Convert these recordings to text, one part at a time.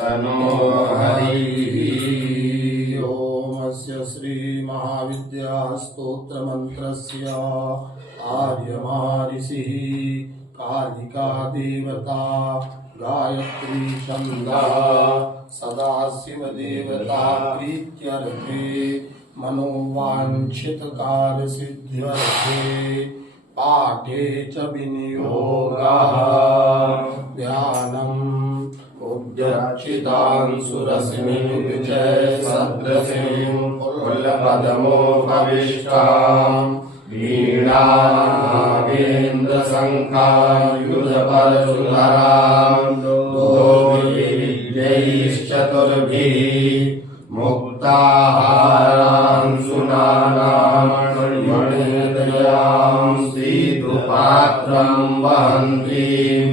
तनो हरिः। ओमस्य श्री महाविद्या स्तोत्र मंत्रस्य आर्यमाऋषिः कालिका देवता गायत्री छंदः सदाशिव देवता प्रीत्यर्थे मनोवांछित कार्य सिद्ध्यर्थे पाठे च विनियोगः ध्यानम् उद्यक्षितांसुरश्मिं विजय सदृशीं पुल्लपदमोपविष्टां वीणानागेन्द्रशङ्खायुधपरशुधरां दोर्भिर्विद्यैश्चतुर्भिः मुक्ताहारां सुनानां मणिहृदयां सीतुपात्रं वहन्तीं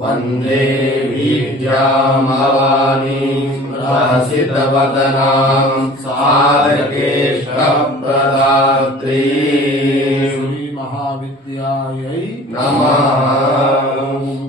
वन्दे विद्यामवानीं रहसितवदनां साधकेष्टप्रदात्रीं श्री महाविद्यायै नमः।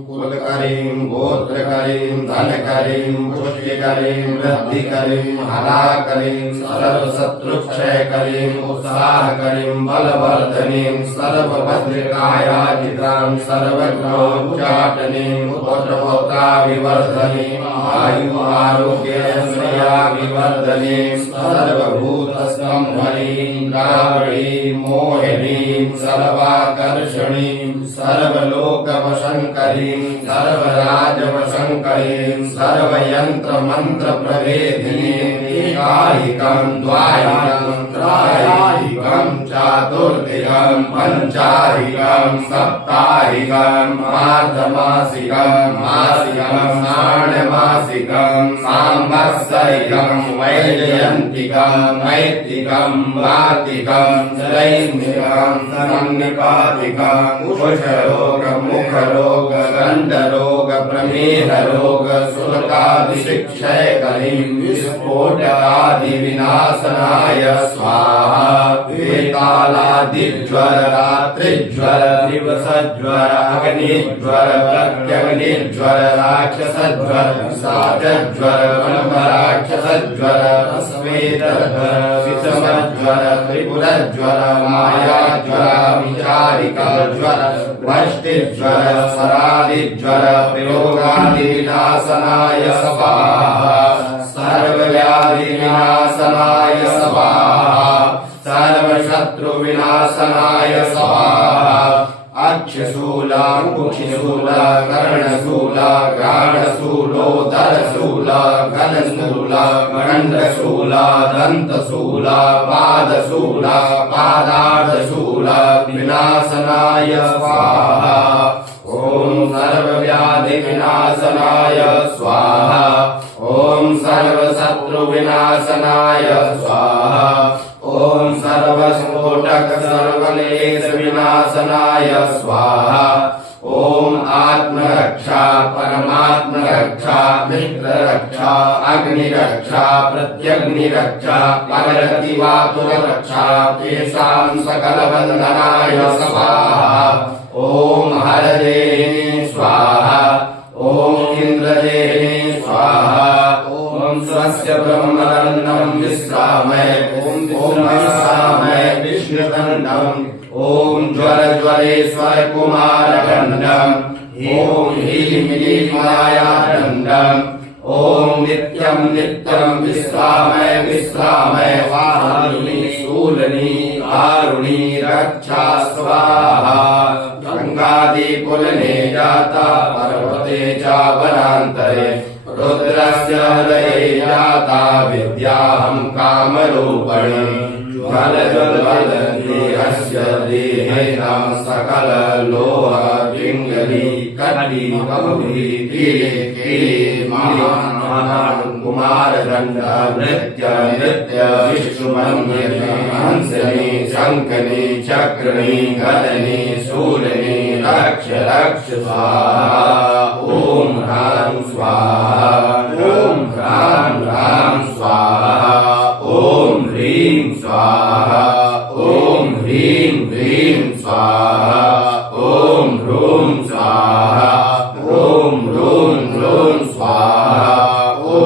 कुलकरीं गोत्रकरीं धनकरीं पुष्टिकरीं वृद्धिकरीं हराकरीं सर्वशत्रुक्षयकरीं उत्साहकरीं बलवर्धनीं सर्वभद्रकायाजितां सर्वग्रहोच्चाटनीं पुत्रपौत्राभिवर्धनीं आयु आरोग्यश्रियाभिवर्धनीं सर्वभूतस्तम्भनीं द्रावणीं मोहिनीं सर्वाकर्षणीं सर्वलोकवशङ्करीं सर्वराजवशङ्करीं सर्वयन्त्रमन्त्रप्रभेदिनीं एकाहिकं द्वाहिकं त्रयाहिकं चातुर्दिकं पञ्चाहिकं सप्ताहिकं मार्धमासिकं मासिकं षाण्मासिकं संवत्सरिकं वैजयन्तिकं मैत्रिकं वार्तिकं दैनिकं सन्निपातिकं कुष्ठरोग मुखरोग गण्डरोग प्रमेहरोग शुल्कादिशिक्षयकरीं विस्फोटकादिविनाशनाय स्वाहा। वेतालादिज्वर रात्रिज्वर दिवसज्वर अग्निज्वर प्रत्यग्निज्वर राक्षसज्वर साजज्वर ब्रह्मराक्षसज्वर स्वेतज्वर विषमज्वर त्रिपुरज्वर मायाज्वर विचारिकाज्वर वष्टिज्वर सरादिज्वर विरोगादिविनाशनाय स्वाहा। सर्वव्याधिविनाशनाय स्वाहा सर्वशत्रुविनाशनाय स्वाहा। अक्षशूला कुक्षिशूला कर्णशूला घ्राणशूलोदरशूला घनशूला गण्डशूला दन्तशूला पादशूला पादार्थशूला विनाशनाय स्वाहा। ॐ सर्वव्याधिविनाशनाय स्वाहा। ॐ सर्वशत्रुविनाशनाय स्वाहा। ॐ सर्वस्फोटक सर्वलेश विनाशनाय स्वाहा। ॐ आत्मरक्षा परमात्मरक्षा मित्ररक्षा अग्निरक्षा प्रत्यग्निरक्षा परगतिवातुरक्षा तेषां सकलबन्धनाय स्वाहा। ॐ हरदे स्वाहा। ॐ इन्द्रदे स्वाहा। ॐ स्वस्य ब्रह्मदण्डं विश्रामय ॐ विश्रामय विष्णुदण्डम् ॐ ज्वरेश्वर कुमारदण्डम् ॐ ह्रीं ह्रीं मायादण्डम् ॐ नित्यं नित्यं विश्रामय विश्रामय वारुणी शूलिनी आरुणी रक्षा स्वाहा। गङ्गादिपुलने जाता पर्वते चावनान्तरे रुद्रस्य हृदये जाता विद्याहं कामरूपिणी ज्वलज्वलदेहस्य देहेन सकललोह पिङ्गली कटी कौरी कीले महान् कुमारदण्ड नृत्य नृत्य विष्णुमन्दिरे हंसने शङ्खने चक्रणे गदने शूलने रक्ष रक्ष स्वाहा। ॐ ह्रां स्वाहा। ॐ ह्रां ह्रां स्वाहा। ॐ ह्रीं स्वाहा। ॐ ह्रीं ह्रीं स्वाहा। ॐ ह्रूं स्वाहा। ॐ ह्रूं ह्रूं स्वाहा। ॐ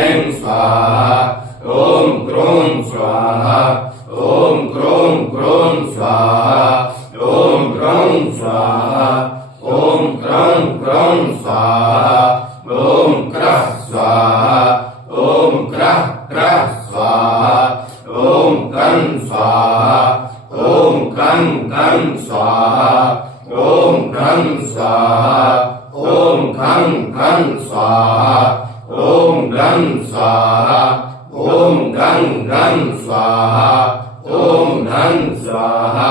ऐं स्वाहा ॐ क्रों स्वाहा ॐ क्रों क्रों स्वाहा ॐ क्रौं स्वाहा ॐ क्रौं क्रौं स्वाहा ॐ क्रः स्वाहा ॐ क्रः क्रः स्वाहा ॐ कं स्वाहा ॐ कं कं स्वाहा ॐ कं स्वाहा ॐ खं खं स्वाहा ॐ गं स्वाहा ॐ गं गं स्वाहा ॐ घं स्वाहा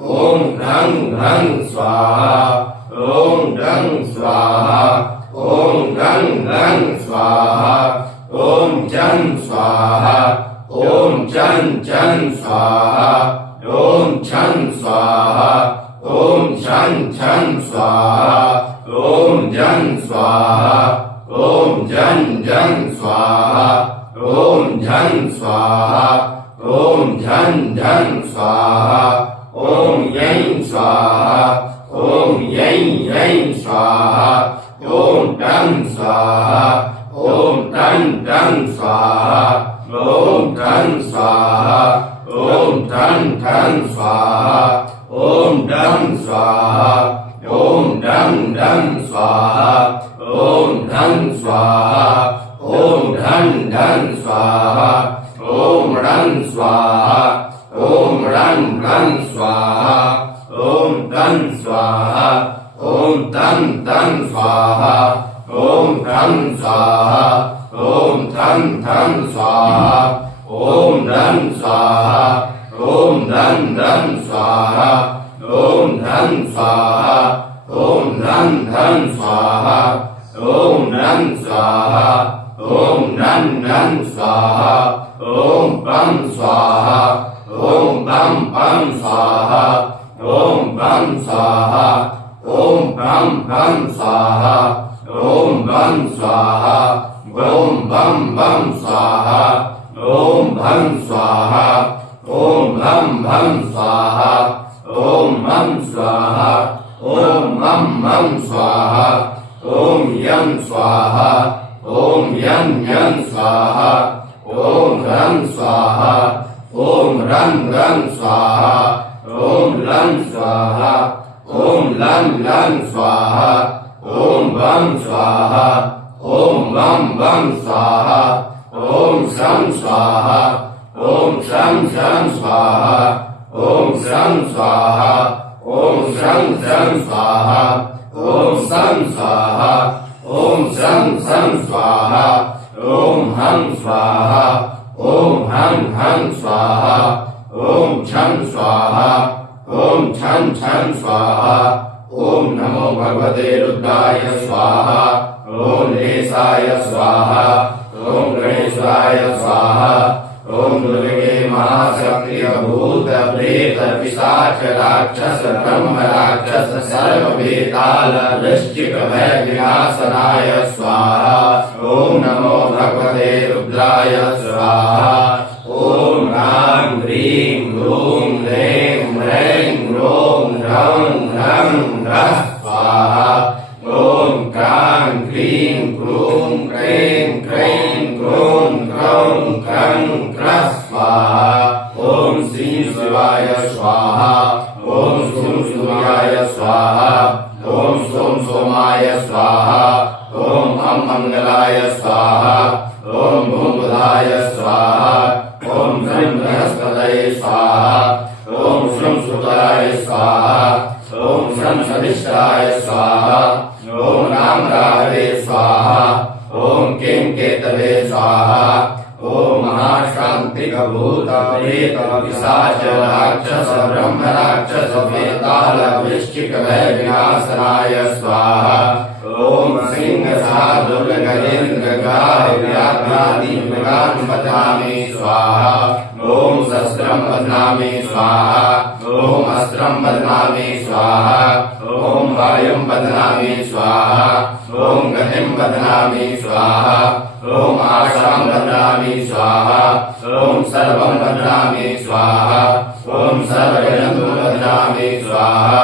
ॐ घं घं स्वाहा ॐ घं स्वाहा ॐ घं घं स्वाहा ॐ चं स्वाहा ॐ चं चं स्वाहा ॐ छं स्वाहा ॐ छं छं स्वाहा ॐ जं स्वाहा ॐ जं जं स्वाहा ॐ झं स्वाहा ॐ झं झं स्वाहा ॐ यं स्वाहा ॐ यं यं स्वाहा ॐ टं स्वाहा ॐ टं टं स्वाहा ॐ ठं स्वाहा ॐ ठं ठं स्वाहा ॐ डं स्वाहा ॐ डं डं स्वाहा ॐ ढं स्वाहा ॐ ढं ढं स्वाहा ॐ णं स्वाहा ॐ णं णं स्वाहा ॐ तं स्वाहा ॐ तं तं स्वाहा ॐ ठं स्वाहा ॐ ठं ठं स्वाहा ॐ धं स्वाहा ॐ धं धं स्वाहा ॐ धं स्वाहा ॐ धं धं स्वाहा ॐ नं स्वाहा ॐ नं नं स्वाहा ॐ पं स्वाहा ॐ पं पं स्वाहा ॐ पं स्वाहा ॐ पं पं स्वाहा ॐ पं स्वाहा ॐ बं बं स्वाहा ॐ भं स्वाहा ॐ भं भं स्वाहा ॐ मं स्वाहा ॐ मं मं स्वाहा ॐ यं स्वाहा ॐ यं यं स्वाहा ॐ रं स्वाहा ॐ रं रं स्वाहा ॐ लं स्वाहा ॐ लं लं स्वाहा ॐ वं स्वाहा ॐ वं वं स्वाहा ॐ शं स्वाहा ॐ शं शं स्वाहा ॐ शं स्वाहा ॐ शं शं स्वाहा ॐ शं स्वाहा ॐ शं शं स्वाहा ॐ हं स्वाहा ॐ हं हं स्वाहा ॐ छं स्वाहा ॐ छं छं स्वाहा ॐ नमो भगवते रुद्राय स्वाहा ॐ लेसाय स्वाहा ॐ गणेशाय स्वाहा ॐ दुर्गे महाशक्ति भूत प्रेत पिशाच राक्षस ब्रह्म राक्षस सर्व बेताल वृश्चिक भय विनाशनाय स्वाहा ॐ नमो भगवते रुद्राय स्वाहा ॐ ह्रां ह्रीं ह्रूं ह्रें ह्रैं ह्रों ह्रं ह्रं ह्रः स्वाहा ॐ क्रां क्रीं क्रूं क्रें क्रैं क्रों क्रौं क्रं क्रः स्वाहा ॐ श्रीं शिवाय स्वाहा ॐ श्रूं सूर्याय स्वाहा ॐ सों सोमाय स्वाहा ॐ मंगलाय स्वाहा ॐ भूं बुधाय स्वाहा ॐ श्रीं बृहस्पतये स्वाहा ॐ श्रीं शुक्राय स्वाहा ॐ श्रीं शनिश्चराय स्वाहा ॐ राम राहवे स्वाहा ॐ किं केतवे स्वाहा ॐ महाशान्तिक भूत प्रेत पिशाच राक्षस ब्रह्म राक्षस बेताल वृश्चिक भय विनाशनाय स्वाहा ॐ सिंह साधुर् गजेन्द्र गाय व्याघ्रादि मृगान् बध्नामि स्वाहा ॐ शस्त्रं बध्नामि स्वाहा ॐ अस्त्रं बध्नामि स्वाहा ॐ वायुं बध्नामि स्वाहा ॐ गतिं बध्नामि स्वाहा ॐ आशां बध्नामि स्वाहा ॐ सर्वं बध्नामि स्वाहा ॐ सर्वजन्तु बध्नामि स्वाहा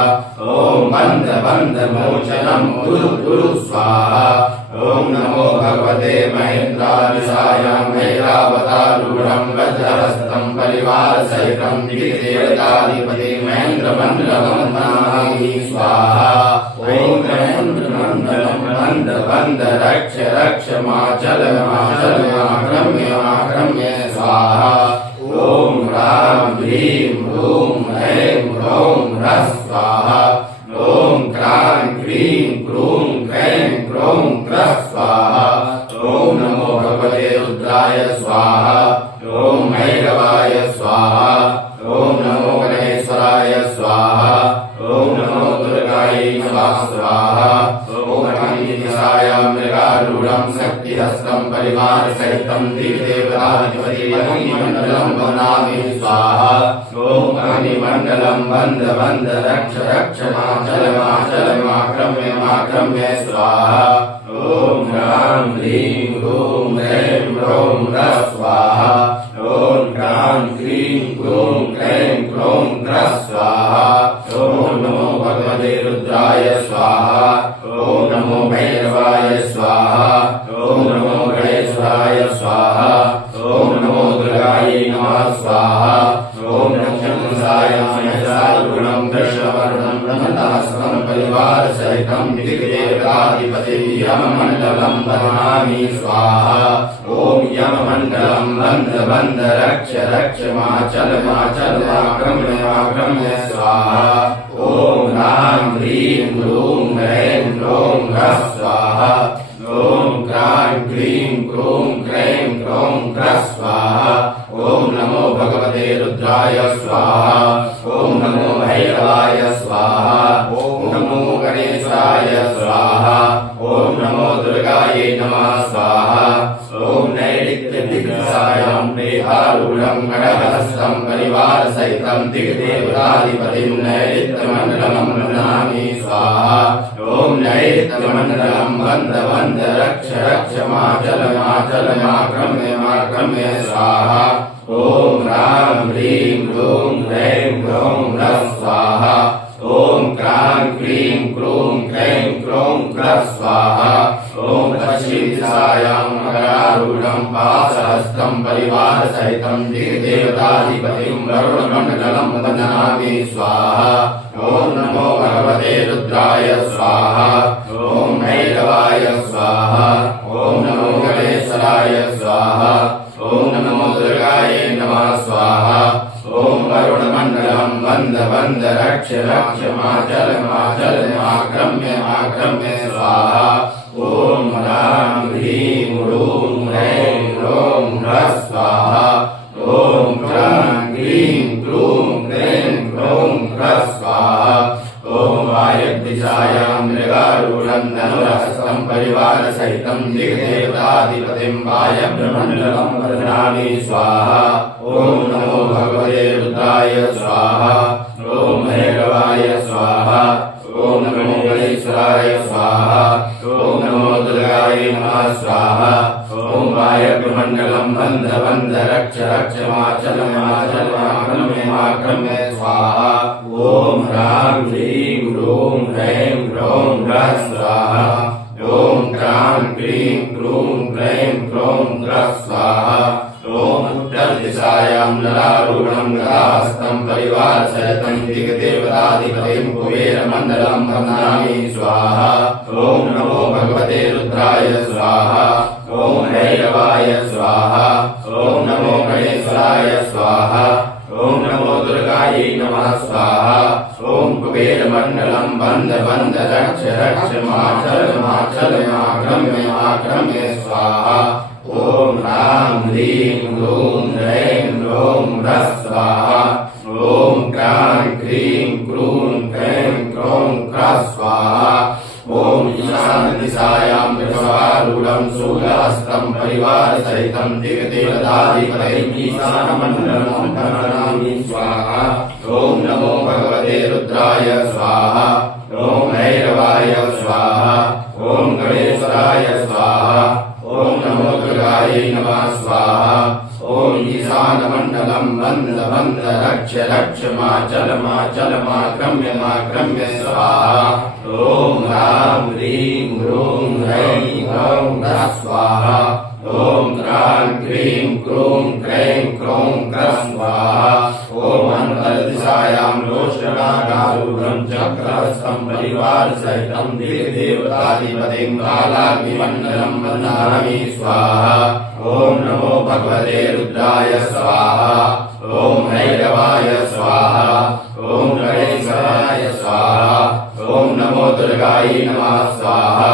ॐ बन्ध बन्ध मोचनं कुरु कुरु स्वाहा ॐ ॐ नमो भगवते महेन्द्रादिशाय मैरावतारूढं वज्रहस्तं परिवारसहितं दिग्देवताधिपति महेन्द्रमण्डलं नमामि स्वाहा ॐ महेन्द्रमण्डलं वन्द वन्द रक्ष रक्ष माचल माचल माक्रम्य स्वाहा ॐ ह्रां ह्रीं ह्रूं ह्रैं ह्रौं ह्रः स्वाहा ॐ क्रां क्रीं क्रूं क्रैं क्रौं क्रः स्वाहा ॐ नमो भगवते रुद्राय स्वाहा ॐ भैरवाय स्वाहा ॐ नमो गणेश्वराय स्वाहा ॐ नमो दुर्गायै नमः स्वाहा ॐ अग्निदिशाय मृगारूढं शक्तिहस्तं परिवारसहितं दिग्देवताधिपति अग्निमण्डलं वदामि स्वाहा ॐ अग्निमण्डलं वन्द वन्द रक्ष रक्ष माचल माचल माक्रम्य स्वाहा ॐ ह्रां ह्रीं ह्रूं ह्रैं ह्रौं ह्रः स्वाहा ॐ क्रां क्रीं क्रूं क्रैं क्रौं क्रः स्वाहा ॐ नमो भगवते रुद्राय स्वाहा ॐ नमो भैरवाय स्वाहा ॐ नमो गणेश्वराय स्वाहा ॐ नमो दुर्गायै नमः स्वाहा ॐ नक्षत्रसाय सहस्रारूढं कृष्णवर्णं रमणहस्तं परिवारसहितं दिग्देवताधिपतिं यममण्डलं वदामि स्वाहा ॐ यममण्डलं वन्द वन्द रक्ष रक्ष माचल माचल माक्रम्य स्वाहा ॐ ह्रां ह्रीं ह्रूं ह्रैं ह्रौं ह्रः स्वाहा ॐ क्रां क्रीं क्रूं क्रैं क्रौं क्रः स्वाहा ॐ नमो भगवते रुद्राय स्वाहा ॐ नमो भैरवाय स्वाहा ॐ नमो गणेशाय स्वाहा ॐ नमो दुर्गायै नमः स्वाहा ॐ नैऋत्यदिग्दिशायां मेघारूढं खड्गहस्तं परिवारसहितं दिग्देवताधिपतिं नैऋत्यमण्डलं नमामि स्वाहा ॐ नैऋत्यमण्डलं वन्द वन्द रक्ष रक्ष माचल माचल माक्रम्य स्वाहा ॐ ह्रां ह्रीं ह्रूं ह्रैं ह्रौं ह्रः स्वाहा ॐ क्रां क्रीं क्रूं क्रैं क्रौं क्रः स्वाहा ॐ पश्चिमदिशायां मकरारूढं पाशहस्तं परिवारसहितं दिग्देवताधिपतिं वरुणमण्डलं वदामि स्वाहा ॐ नमो भगवते रुद्राय स्वाहा ॐ भैरवाय स्वाहा ॐ नमो गणेश्वराय स्वाहा ॐ नमो दुर्गायै नमः स्वाहा ॐ वरुणमण्डलं वन्द वन्द रक्ष रक्ष माचल माचल माक्रम्य स्वाहा ॐ ह्रां ह्रीं ह्रूं ह्रैं ह्रौं ह्रः स्वाहा ॐ क्रां क्रीं क्रूं क्रैं क्रौं क्रः स्वाहा ॐ वायव्यदिशायां मृगारूढं धनुर्हस्तं परिवारसहितं दिग्देवताधिपतिं वायव्यमण्डलं वदामि स्वाहा ॐ नमो भगवते रुद्राय स्वाहा ॐ भैरवाय स्वाहा ॐ नमो गणेश्वराय स्वाहा ॐ नमो दुर्गायै नमः स्वाहा ॐ वायव्यमण्डलं वन्द वन्द रक्ष रक्ष माचल माचल माक्रम्य स्वाहा ॐ ह्रां ह्रीं ह्रूं ह्रैं ह्रौं ह्रः स्वाहा ॐ क्रां क्रीं क्रूं क्रैं क्रौं क्रः स्वाहा ॐ उत्तरदिशायां नरारूढं गदाहस्तं परिवारसहितं दिग्देवताधिपतिं कुबेरमण्डलं वदामि स्वाहा ॐ नमो भगवते रुद्राय स्वाहा ॐ भैरवाय स्वाहा ॐ नमो गणेश्वराय स्वाहा ॐ नमो दुर्गायै नमः स्वाहा ॐ कुबेरमण्डलं वन्द वन्द रक्ष रक्ष माचल माचल माक्रम्य स्वाहा ॐ ह्रां ह्रीं ह्रूं ह्रैं ह्रौं ह्रः स्वाहा ॐ क्रां क्रीं क्रूं क्रैं क्रौं क्रः स्वाहा ॐ ईशानदिशायां वृषभारूढं शूलहस्तं परिवारसहितं दिग्देवताधिपतिं ईशानमण्डलं वदामि स्वाहा ॐ नमो भगवते रुद्राय स्वाहा ॐ भैरवाय स्वाहा ॐ गणेश्वराय स्वाहा ॐ नमो दुर्गायै नमः स्वाहा ॐ ईशानमण्डलं वन्द वन्द रक्ष रक्ष माचल माक्रम्य स्वाहा ॐ ह्रां ह्रीं ह्रूं ह्रैं ह्रौं ह्रः स्वाहा ॐ क्रां क्रीं क्रूं क्रैं क्रौं क्रः स्वाहा ॐ अन्तर्दिशायां रोषणाकारूढं चक्रहस्तं परिवारसहितं दिग्देवताधिपतिं कालाग्निमण्डलं वन्दामि स्वाहा ॐ नमो भगवते रुद्राय स्वाहा ॐ भैरवाय स्वाहा ॐ गणेशाय स्वाहा ॐ नमो दुर्गायै नमः स्वाहा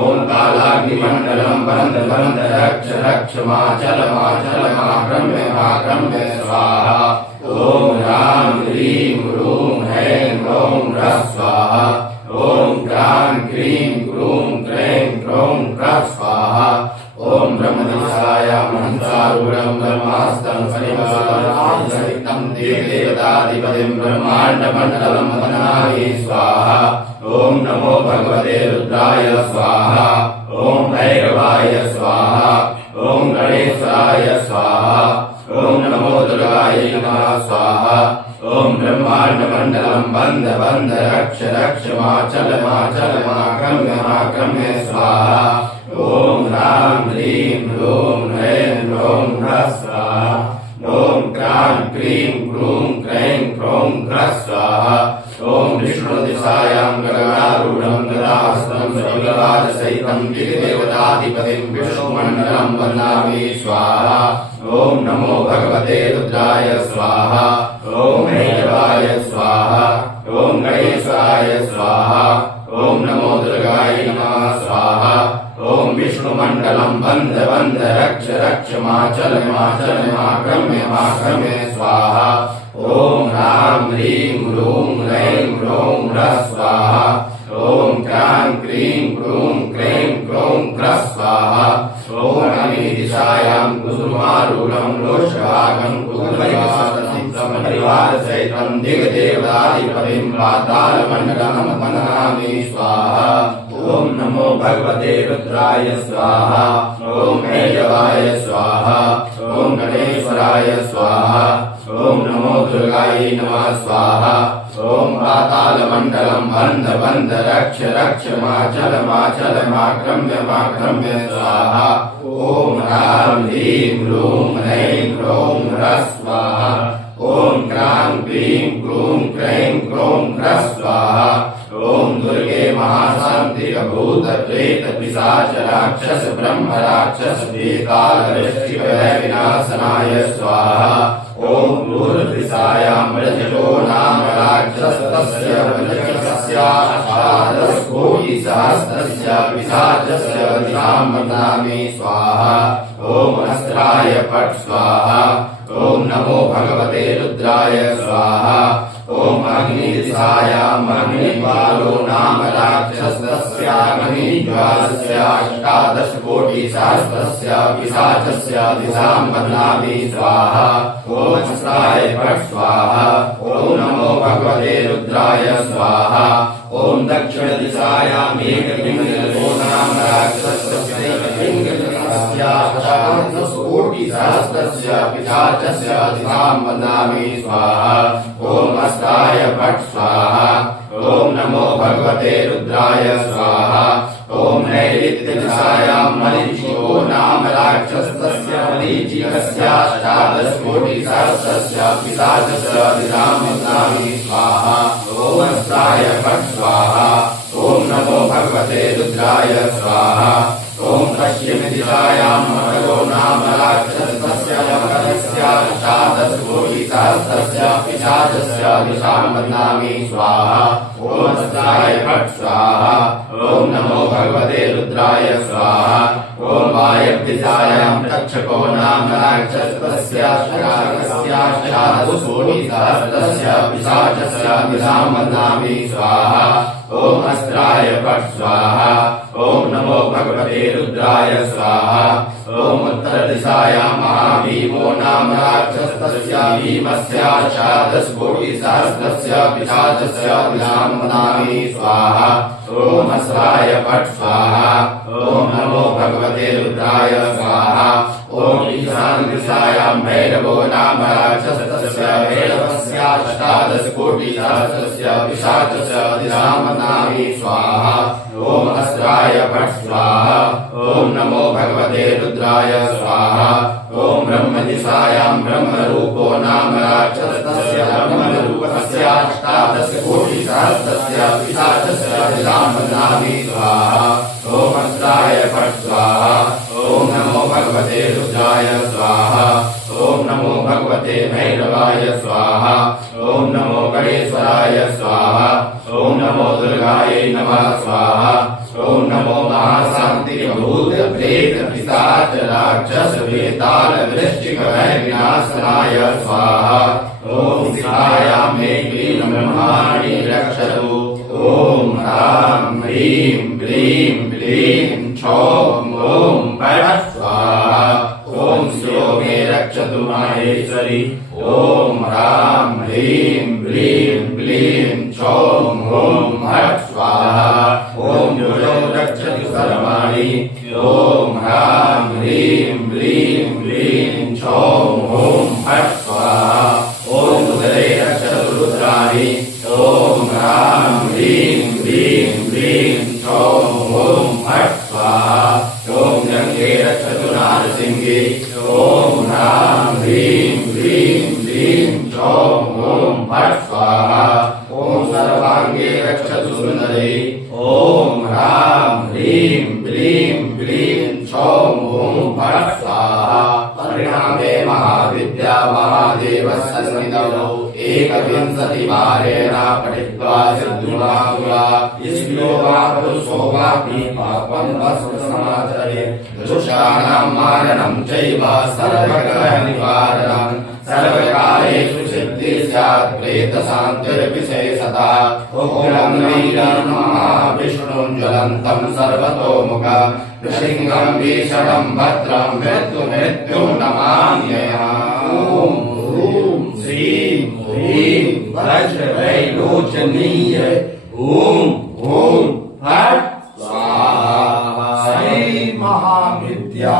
ॐ कालाग्निमण्डलं बन्ध बन्ध रक्ष रक्ष माचलमाक्रम्य स्वाहा ॐ ह्रां ह्रीं ह्रूं ह्रैं ह्रौं ह्रः स्वाहा ॐ क्रां क्रीं क्रूं क्रैं क्रौं क्रः स्वाहा ॐ ब्रह्मदिशायां हंसारूढं ब्रह्मास्तं परिवारसहितं देवताधिपतिं ब्रह्माण्डमण्डलं वन्दामि स्वाहा ॐ नमो भगवते रुद्राय स्वाहा ॐ भैरवाय स्वाहा ॐ गणेशाय स्वाहा ॐ नमो दुर्गायै नमः स्वाहा ॐ ब्रह्माण्डमण्डलं बन्ध बन्ध रक्ष रक्ष माचलमाक्रम्य स्वाहा ॐ ह्रां ह्रीं ह्रूं ह्रैं ह्रौं ह्रः स्वाहा ॐ क्रां क्रीं क्रूं क्रैं क्रौं क्रः स्वाहा ॐ विष्णुदिशायां गगनारूढं गदाहस्तं शैलराजसहितं दिग्देवताधिपतिं विष्णुमण्डलं वन्दामि स्वाहा ॐ नमो भगवते रुद्राय स्वाहा ॐ भैरवाय स्वाहा ॐ गणेशाय स्वाहा ॐ नमो दुर्गायै नमः स्वाहा ॐ विष्णुमण्डलं बन्ध बन्ध रक्ष रक्ष माचलमाक्रम्य स्वाहा ॐ ह्रां ह्रीं ह्रूं ह्रैं ह्रौं ह्रः स्वाहा ॐ क्रां क्रीं क्रूं क्रैं क्रौं क्रः स्वाहा ॐ अग्निदिशायां कुसुमारूढं रोषभागं परिवारसहितं दिग्देवताधिपतिं पातालमण्डलं वन्दामि स्वाहा ॐ नमो भगवते रुद्राय स्वाहा ॐ भैरवाय स्वाहा ॐ गणेश्वराय स्वाहा ॐ नमो दुर्गायै नमः स्वाहा ॐ पातालमण्डलं बन्ध बन्ध रक्ष रक्ष माचलमाक्रम्य स्वाहा ॐ ह्रां ह्रीं ह्रूं ह्रैं ह्रौं ह्रः स्वाहा ॐ क्रां क्रीं क्रूं क्रैं क्रौं क्रः स्वाहा ॐ दुर्गे महाशान्तिः भूत प्रेत पिशाच राक्षस ब्रह्म राक्षस विनाशनाय स्वाहा ॐ दूरदिशायां व्रजतो नाम राक्षसस्य कोटिसहस्रस्य पिशाचस्य दिशां वदामि स्वाहा ॐ अस्त्राय फट् स्वाहा ॐ नमो भगवते रुद्राय स्वाहा ॐ अग्निदिशायाम् अग्निज्वालो नाम राक्षसस्याग्निज्वालस्य 18 कोटिसहस्रस्य पिशाचस्य दिशां वदामि स्वाहा ॐ अस्त्राय फट् स्वाहा ॐ नमो भगवते रुद्राय स्वाहा ॐ दक्षिणदिशायाम् एकलिङ्गो नाम राक्षसस्य 18 कोटिसहस्रस्य पिशाचस्य दिशां वदामि स्वाहा ॐ अस्त्राय फट् स्वाहा ॐ नमो भगवते रुद्राय स्वाहा ॐ नैऋत्यदिशायां मरीचिको नाम राक्षसस्य मरीचिकस्य 18 कोटिसहस्रस्य पिशाचस्य दिशां वदामि स्वाहा ॐ अस्त्राय फट् स्वाहा ॐ नमो भगवते रुद्राय स्वाहा ॐ पश्चिमदिशायां मकरो नाम राक्षसस्य मकरस्य 18 कोटिसहस्रस्य पिशाचस्य दिशां वदामि स्वाहा ॐ अस्त्राय फट् स्वाहा ॐ नमो भगवते रुद्राय स्वाहा ॐ वायव्यदिशायां तक्षको नाम राक्षसस्य 18 कोटिसहस्रस्य पिशाचस्य दिशां वदामि स्वाहा ॐ अस्त्राय फट् स्वाहा ॐ नमो भगवते रुद्राय स्वाहा ॐ उत्तरदिशायां महाभीमो नाम राक्षसस्य भीमस्य 18 कोटिसहस्रस्य पिशाचस्य दिशां वदामि स्वाहा ॐ अस्त्राय फट् स्वाहा ॐ नमो भगवते रुद्राय स्वाहा ॐ ईशान ब्रह्मनिशायां भैरवो नाम राक्षसस्य भैरवस्याष्टादशकोटिसहस्रस्य पिशाचस्य अधिनामनामि स्वाहा। ओम अस्त्राय फट् स्वाहा। ओम नमो भगवते रुद्राय स्वाहा। ओम ब्रह्मनिशायां ब्रह्मरूपो नाम राक्षसस्य ब्रह्मरूपस्याष्टादशकोटिसहस्रस्य पिशाचस्य अधिनामनामि स्वाहा। ओम अस्त्राय फट् स्वाहा। ओम नमो भगवते रुद्राय स्वाहा। ओम नमो भगवते भैरवाय स्वाहा। ओम नमो गणेश्वराय स्वाहा। ओम नमो दुर्गायै नमः स्वाहा। ओम नमो महाशान्ति भूत प्रेत पिशाच राक्षस वेताल वृश्चिक भय विनाशनाय स्वाहा। ओम शिवायां मे क्लीं ब्रह्माणि रक्षतु। ओम ह्रां ह्रीं क्लीं क्लीं क्षौं ओम फट् स्वाहा। ओम शिवो मे रक्षतु माहेश्वरी। ओम ह्रां ह्रीं क्लीं क्लीं क्षौं ओम फट् स्वाहा। ओम भुजौ रक्षतु सर्वाणि। ओम ह्रां ह्रीं क्लीं क्लीं क्षौं ओम फट् स्वाहा। ओम उदरे रक्षतु रुद्राणि। ओम ह्रां ह्रीं क्लीं क्लीं क्षौं ओम फट् स्वाहा। ओम गंगे रक्षतु नारसिंहे। ओम ह्रां ह्रीं क्लीं क्लीं क्षौं ओम फट् स्वाहा। ओम सर्वांगे रक्षतु सुंदरे। ओम ह्रां ह्रीं क्लीं क्लीं क्षौं ओम फट् स्वाहा। परिणामे महाविद्या महादेवस्य सन्निधौ एकविंशतिवारेण पठित्वा सिद्धिर्वा श्लोको वा पापं समाचरेत्। दुष्टानां मारणं चैव सर्वग्रहनिवारणं। सर्वकालेषु सिद्धिः स्यात् प्रेतशान्तिर्विशेषतः। उग्रं वीरं महाविष्णुं ज्वलन्तं सर्वतोमुखं नृसिंहं भीषणं भद्रं मृत्युं नमाम्यहम्। ॐ श्रीं ह्रीं वज्रवैलोचनीय ओम फट् स्वाहा। श्री महाविद्या